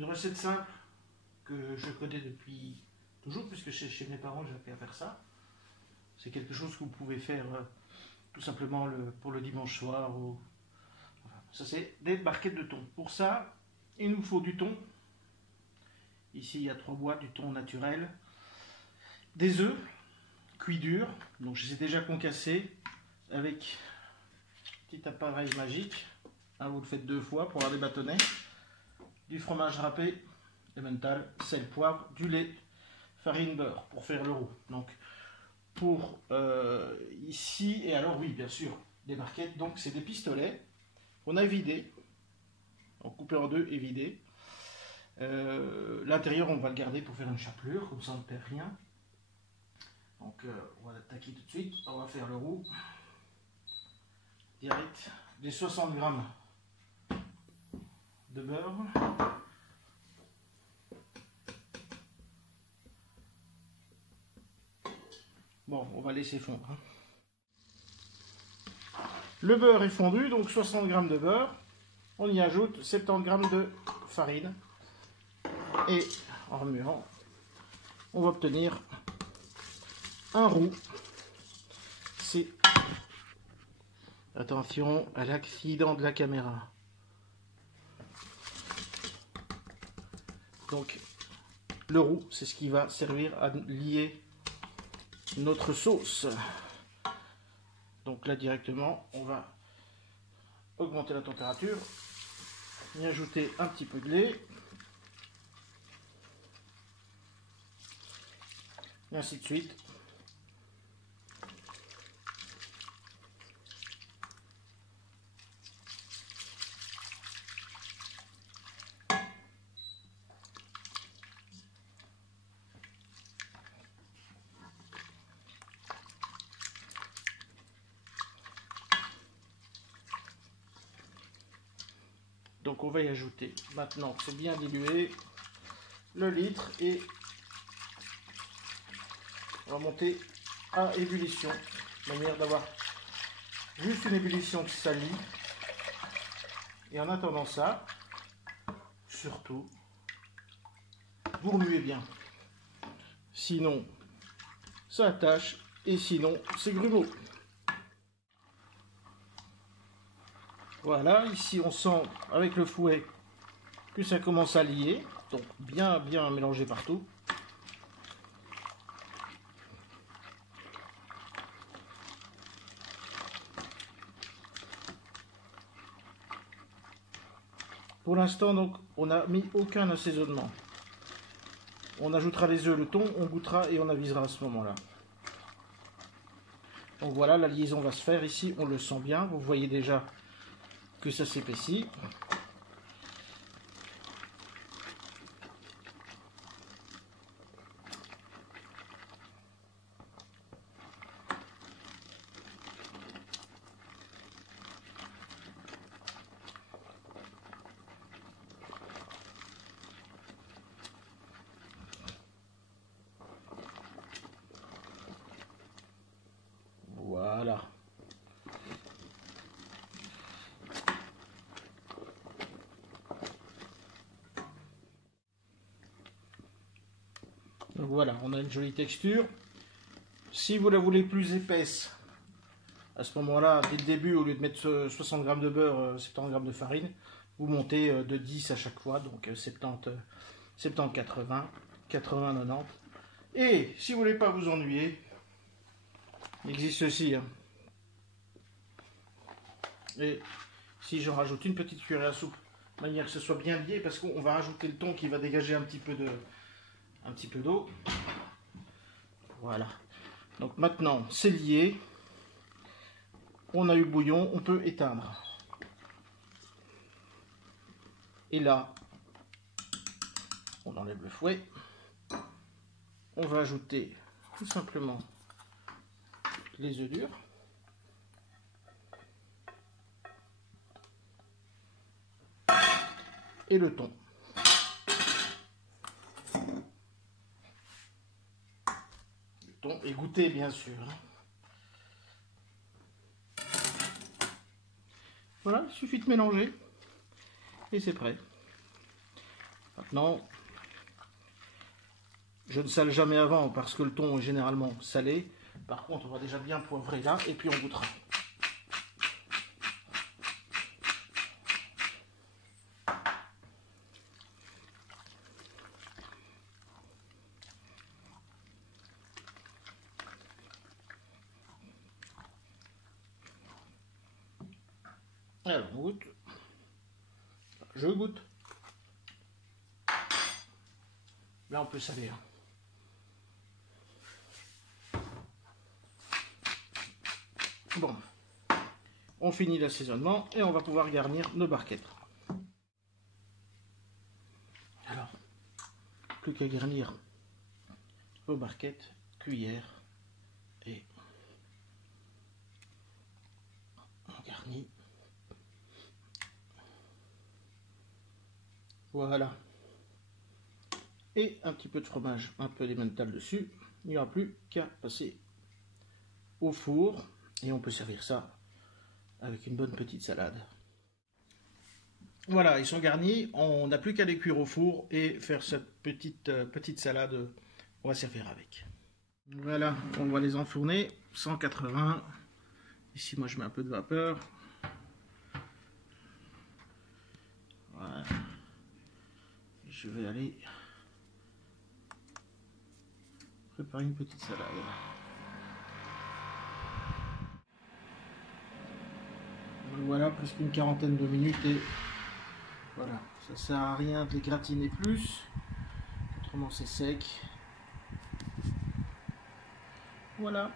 une recette simple que je connais depuis toujours, puisque chez mes parents j'ai appris à faire ça. C'est quelque chose que vous pouvez faire tout simplement pour le dimanche soir. Ça, c'est des barquettes de thon. Pour ça, il nous faut du thon. Ici, il y a 3 boîtes, du thon naturel. Des œufs cuits durs. Donc, je les ai déjà concassés avec un petit appareil magique. Vous le faites 2 fois pour avoir des bâtonnets. Du fromage râpé, emmental, sel, poivre, du lait, farine, beurre pour faire le roux. Donc, pour ici, et alors oui, bien sûr, des barquettes. Donc, c'est des pistolets qu'on a vidés, coupés en 2 et vidés. L'intérieur, on va le garder pour faire une chapelure, comme ça on ne perd rien. Donc, on va l'attaquer tout de suite. On va faire le roux direct. Des 60 grammes de beurre. Bon, on va laisser fondre. Le beurre est fondu, donc 60 grammes de beurre. On y ajoute 70 grammes de farine. Et en remuant, on va obtenir un roux. C'est... Attention à l'accident de la caméra. Donc, le roux, c'est ce qui va servir à lier notre sauce. Donc là, directement, on va augmenter la température, y ajouter un petit peu de lait, et ainsi de suite. Donc on va y ajouter, maintenant que c'est bien dilué, le litre et on va monter à ébullition, de manière d'avoir juste une ébullition qui s'allie. Et en attendant ça, surtout, vous remuez bien. Sinon, ça attache et sinon, c'est grumeau. Voilà, ici on sent avec le fouet que ça commence à lier, donc bien mélanger partout. Pour l'instant, donc, on n'a mis aucun assaisonnement. On ajoutera les œufs, le thon, on goûtera et on avisera à ce moment-là. Donc voilà, la liaison va se faire ici, on le sent bien, vous voyez déjà que ça s'épaissit. Voilà. Donc voilà, on a une jolie texture. Si vous la voulez plus épaisse, à ce moment-là, dès le début, au lieu de mettre 60 g de beurre, 70 g de farine, vous montez de 10 à chaque fois, donc 70, 80, 90. Et si vous voulez pas vous ennuyer, il existe ceci. Et si je rajoute une petite cuillère à soupe, de manière que ce soit bien lié, parce qu'on va rajouter le thon qui va dégager un petit peu d'eau. Voilà. Donc maintenant, c'est lié. On a eu le bouillon, on peut éteindre. Et là, on enlève le fouet. On va ajouter tout simplement les œufs durs. Et le thon. Le thon est goûté, bien sûr. Voilà, il suffit de mélanger. Et c'est prêt. Maintenant, je ne sale jamais avant parce que le thon est généralement salé. Par contre, on va déjà bien poivrer là et puis on goûtera. Alors, on goûte. Je goûte. Là, on peut saler. Hein. Bon, on finit l'assaisonnement et on va pouvoir garnir nos barquettes. Alors, plus qu'à garnir vos barquettes, cuillère et on garnit. Voilà. Et un petit peu de fromage, un peu d'emmental dessus. Il n'y aura plus qu'à passer au four. Et on peut servir ça avec une bonne petite salade. Voilà, ils sont garnis. On n'a plus qu'à les cuire au four et faire cette petite salade. On va servir avec. Voilà, on va les enfourner. 180. Ici, moi, je mets un peu de vapeur. Voilà. Je vais aller préparer une petite salade. Voilà, presque une quarantaine de minutes et voilà, ça sert à rien de les gratiner plus, autrement c'est sec. Voilà.